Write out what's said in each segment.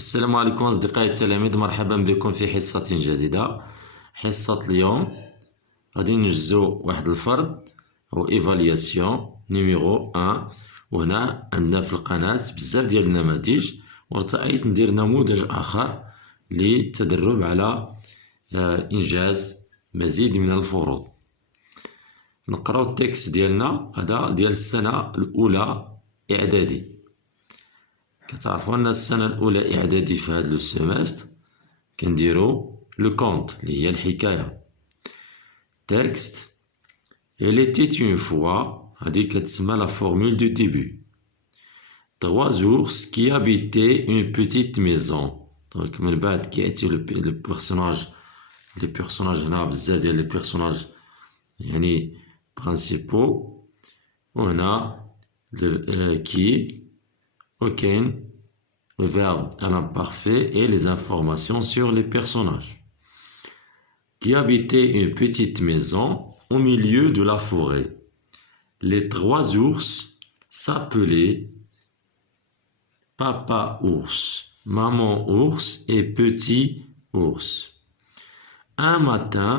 السلام عليكم أصدقائي التلاميذ، مرحبا بكم في حصة جديدة. حصة اليوم غادي نجزو واحد الفرد أو إيفالياسيون نيميرو 1. وهنا عندنا في القناة بزاف ديال النماذج، وارتأيت ندير نموذج آخر للتدرب على إنجاز مزيد من الفروض. نقراو التكست ديالنا هذا ديال السنة الأولى إعدادي. كتعرفوا أن السنة الأولى إعدادي في هذا السيمستر كنديرو لو كونت اللي هي الحكاية. تكست Elle était une fois هذه كتسمى لا فورمule du début. Trois ours qui habitaient une petite maison. دونك من بعد كيأتي لو بيرسوناج، لي بيرسوناج هنا بزاف ديال لي بيرسوناج يعني برينسيبو، وهنا كي وكاين le verbe à l'imparfait et les informations sur les personnages. Qui habitaient une petite maison au milieu de la forêt. Les trois ours s'appelaient Papa ours, Maman ours et Petit ours. Un matin,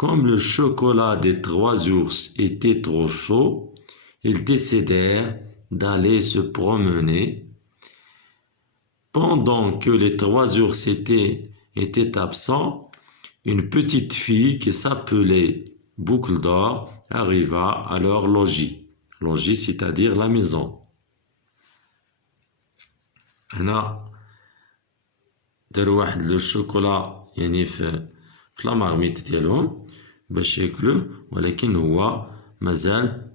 comme le chocolat des trois ours était trop chaud, ils décidèrent d'aller se promener. Pendant que les trois ours étaient absents, une petite fille qui s'appelait Boucle d'Or arriva à leur logis. Logis, c'est-à-dire la maison. هنا داروا واحد لو شوكولا يعني في لا مارميت ديالهم باش ياكلوه، ولكن هو مازال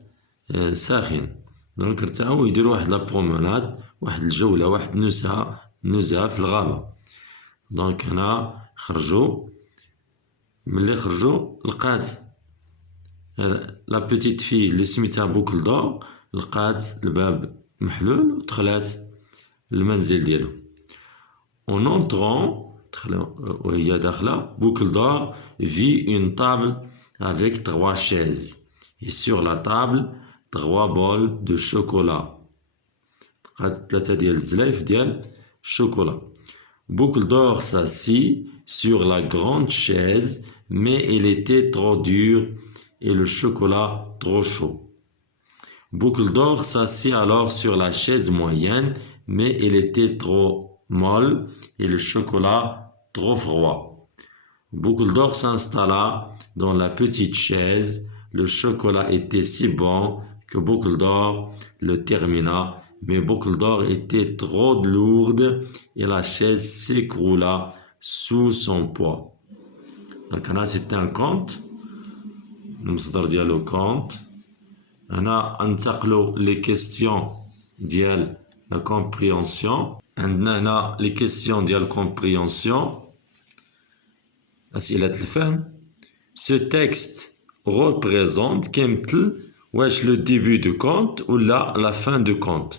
ساخن. دونك ارتاحوا يديروا واحد لا بروموناد، واحد الجولة، واحد نزهة في الغابة. دونك هنا خرجوا، ملي خرجوا لقات لا بوتيت في اللي سميتها بوكل دور، لقات الباب محلول ودخلات المنزل ديالهم. En entrant وهي داخلة، بوكل دور vit une table avec 3 chaises et sur la table 3 bols de chocolat. لقات 3 ديال الزلايف ديال الشوكولا. Boucle d'Or s'assit sur la grande chaise, mais elle était trop dure et le chocolat trop chaud. Boucle d'Or s'assit alors sur la chaise moyenne, mais elle était trop molle et le chocolat trop froid. Boucle d'Or s'installa dans la petite chaise. Le chocolat était si bon que Boucle d'Or le termina, mais Boucle d'Or était trop lourde et la chaise s'écroula sous son poids. Donc هنا c'était un conte، المصدر ديالو conte. هنا ننتقلوا les questions ديال la compréhension. عندنا هنا les questions ديال compréhension، أسئلة الفهم. Ce texte représente كيمثل واش لو ديبي دو كونت ولا لا فان دو كونت.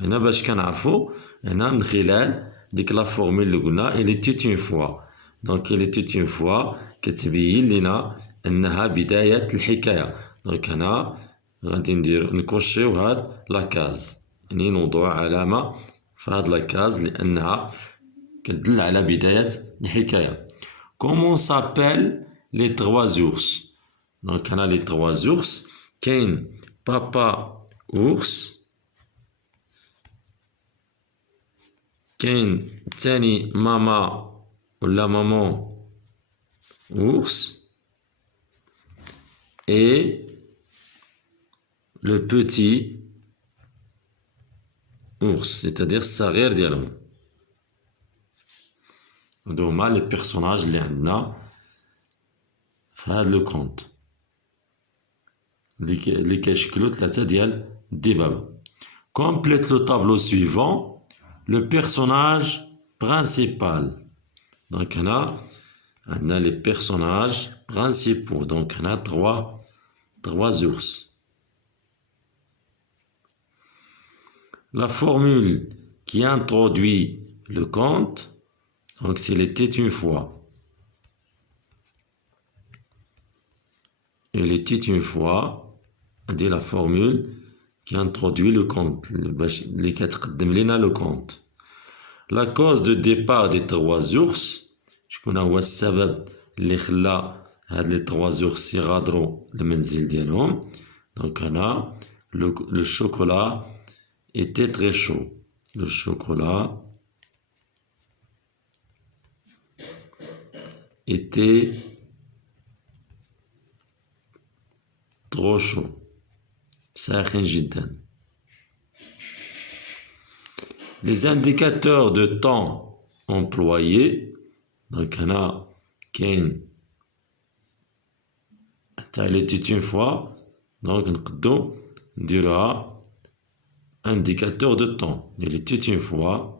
هنا باش كنعرفو هنا من خلال ديك لا فورمول اللي قلنا il était une fois. دونك il était une fois كتبين لينا انها بداية الحكاية. دونك هنا غادي نكوشيو هاد لاكاز، يعني نوضعو علامة في هاد لاكاز لأنها كتدل على بداية الحكاية. Comment s'appellent les trois ours. دونك هنا les trois ours كاين بابا ours، كاين تاني ماما ولا مامون ours et le petit ours، c'est-à-dire الصغير ديالهم. هادو هما لي بيرسوناج اللي عندنا في هاد لو كونت اللي كيشكلو 3 ديال الدبابة. Complète le tableau suivant. Le personnage principal. Donc هنا عندنا les personnages principaux. Donc هنا 3 ours. La formule qui introduit le conte. Donc s'il était une fois. Il était une fois. هذه la formule qui introduit le conte اللي كتقدم لنا le conte. La cause de départ des 3 ours, شكون هو السبب اللي خلى هاد les 3 ours يغادروا المنزل ديالهم. Donc هنا le chocolat était très chaud. Le chocolat était trop chaud. ساخن جدا. Les indicateurs de temps employés. Donc هنا كاين تاع il était une fois. Donc نقدو نديروها indicateur de temps. Il était une fois.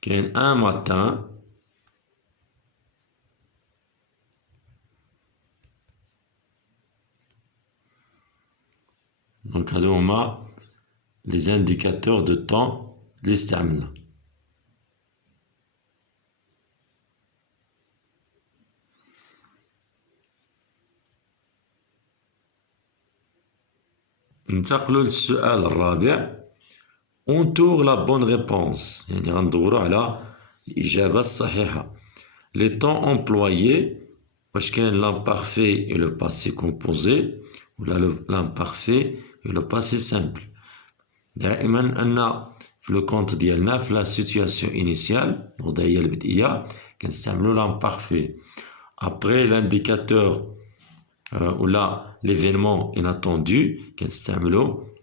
كاين un matin. Donc هادو هما les indicateurs de temps اللي استعملنا. ننتقلوا للسؤال الرابع. Entoure la bonne réponse. يعني غندوروا على الإجابة الصحيحة. Les temps employés. واش كاين l'imparfait et le passé composé ولا l'imparfait et le passé simple. دائما أن في لو كونت ديالنا في لا سيتوياسيون إنيسيال الوضعية البدئية كنستعملو l'imparfait. Après l'indicateur ولا l'événement inattendu كنستعملو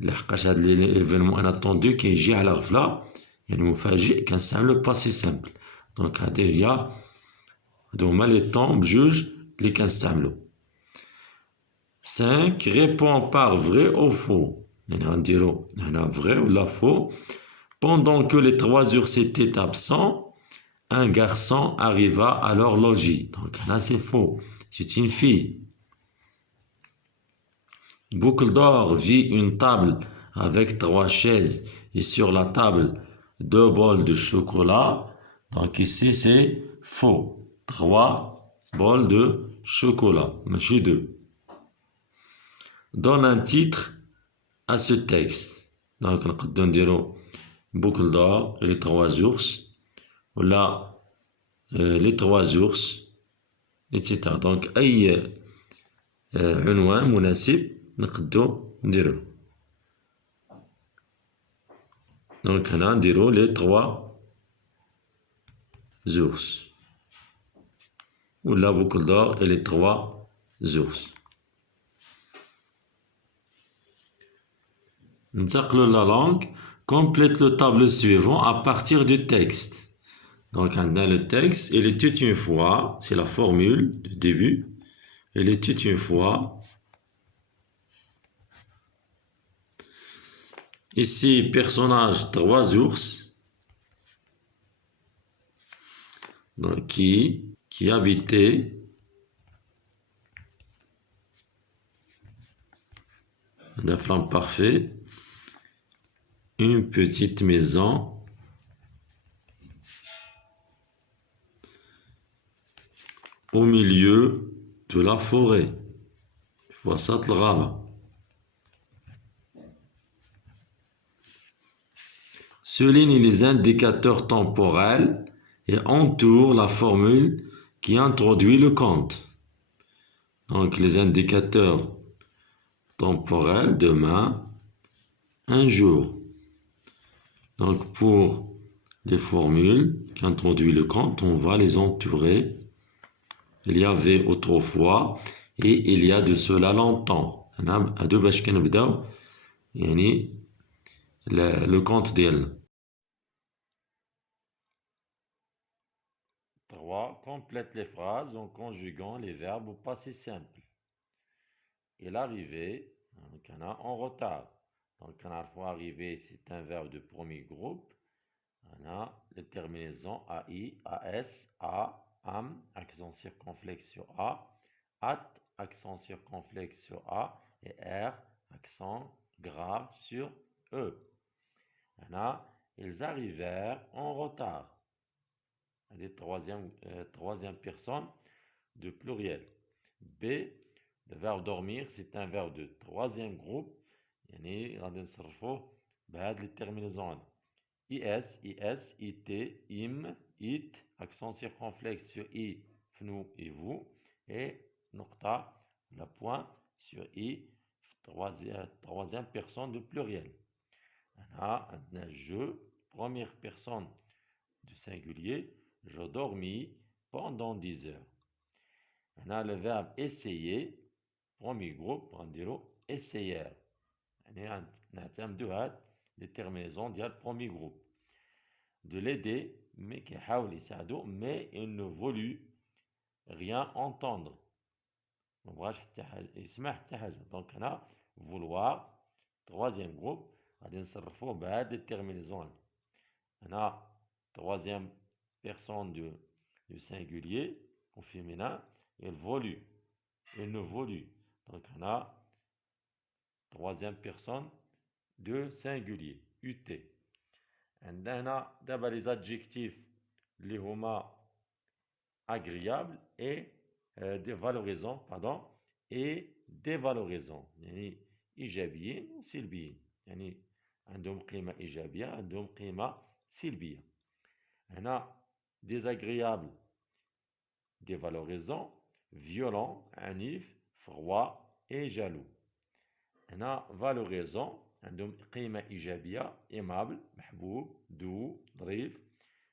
لحقاش هاد l'événement inattendu كيجي على غفلة يعني مفاجئ كنستعملو passé simple. دونك هادي هي هادو هما لي طون بجوج اللي كنستعملو. 5 répond par vrai ou faux. يعني غنديرو هنا vrai ولا faux. Pendant que les 3 ours étaient absents, un garçon arriva à leur logis. Donc là c'est faux. C'est une fille. Boucle d'or vit une table avec 3 chaises et sur la table 2 bols de chocolat. Donc ici c'est faux. 3 bols de chocolat, ماشي 2. Donne un titre à ce texte. Donc نقدروا نديرو boucle d'or et les 3 ours ولا les 3 ours etc. Donc أي عنوان مناسب نقدروا نديروه. Donc هنا نديرو les 3 ours ولا boucle d'or et les 3 ours. ننتقلوا la langue. Complète le tableau suivant à partir du texte. Donc dans le texte, il était une fois, c'est la formule du début. Il était une fois. Ici, personnage 3 ours. Donc, qui habitait un flamme parfait, une petite maison au milieu de la forêt. وسط الغابة. Souligne les indicateurs temporels et entoure la formule qui introduit le compte. Donc les indicateurs temporels, demain, un jour. Donc pour les formules qui introduisent le compte, on va les entourer. Il y avait autrefois et il y a de cela longtemps. هادو باش كنبداو يعني le compte ديالنا. 3. Complète les phrases en conjuguant les verbes au passé simple. Il arrivait, donc on a en retard. Donc on a fois arrivé, c'est un verbe de premier groupe. On a les terminaisons AI, AS, A, AM, accent circonflexe sur A, AT, accent circonflexe sur A, et R, accent grave sur E. On a, ils arrivèrent en retard. Les troisième personne de pluriel. B, Le verbe dormir, c'est un verbe de troisième groupe. يعني غادي نصرفوه بهاد les terminaisons. IS, IS, IT, IM, IT, accent circonflexe sur I, FNU et vous, et nocta, le point sur I, troisième personne du pluriel. On a un je, première personne du singulier, je dormis pendant 10 heures. On a le verbe essayer, premier groupe, on dirait essayer. On a un terme de hâte, les terminaisons du premier groupe. De l'aider, mais il ne voulut rien entendre. Donc, on a vouloir, troisième groupe, on a des terminaisons. On a troisième personne du singulier, au féminin, il voulut, il ne voulut. Donc, on a troisième personne de singulier, UT. عندنا دابا les adjectifs اللي هما agréables et dévalorisants pardon et dévalorisants يعني إيجابيين وسلبيين يعني عندهم قيمة إيجابية عندهم قيمة سلبية. هنا désagréable dévalorisant violent عنيف froid et jaloux. هنا valorisant عندهم قيمة إيجابية aimable محبوب doux ظريف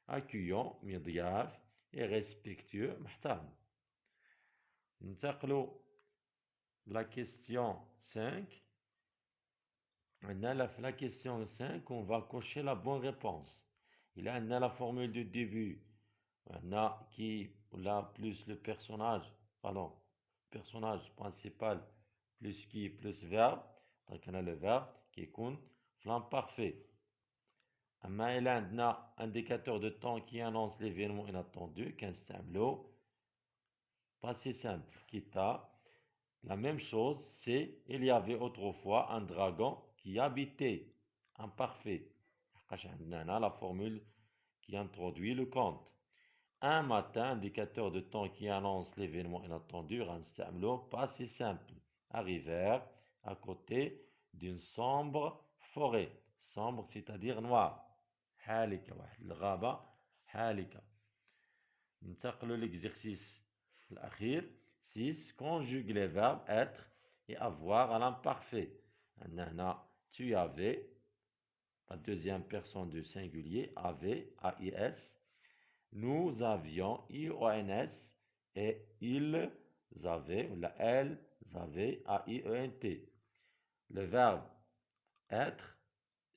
accueillant مضياف et respectueux محترم. ننتقلوا la question 5. عندنا في la question 5 on va cocher la bonne réponse. Il a la formule du début عندنا qui là plus le personnage principal plus qui plus verbe. Donc on a le verbe qui يكون في l'imparfait. أما إلا عندنا indicateur de temps qui annonce l'événement inattendu كنستعملو passé simple quitta. La même chose c'est il y avait autrefois un dragon qui habitait imparfait. حقاش عندنا هنا la formule qui introduit le conte. Un matin, indicateur de temps qui annonce l'événement inattendu غنستعملو passé simple. Arrivèrent à côté d'une sombre forêt. Sombre c'est-à-dire noire. حالكة واحد الغابة حالكة. ننتقلوا l'exercice الأخير 6. Conjugue les verbes être et avoir à l'imparfait. هنا tu avais la deuxième personne du singulier avait AIS. Nous avions IONS et ils avaient ou elles avaient AIENT. Le verbe être,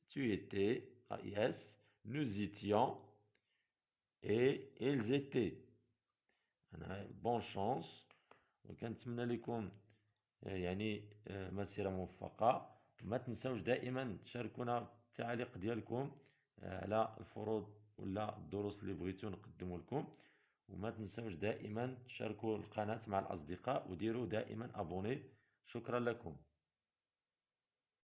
tu étais AIS, nous étions et ils étaient. Bonne chance. وكنتمنى لكم يعني مسيرة موفقة. ما تنسوش دائما تشاركونا التعليق ديالكم على الفروض ولا الدروس اللي بغيتو نقدموا لكم. وما تنسوش دائما تشاركوا القناة مع الأصدقاء وديروا دائما أبوني. شكرا لكم.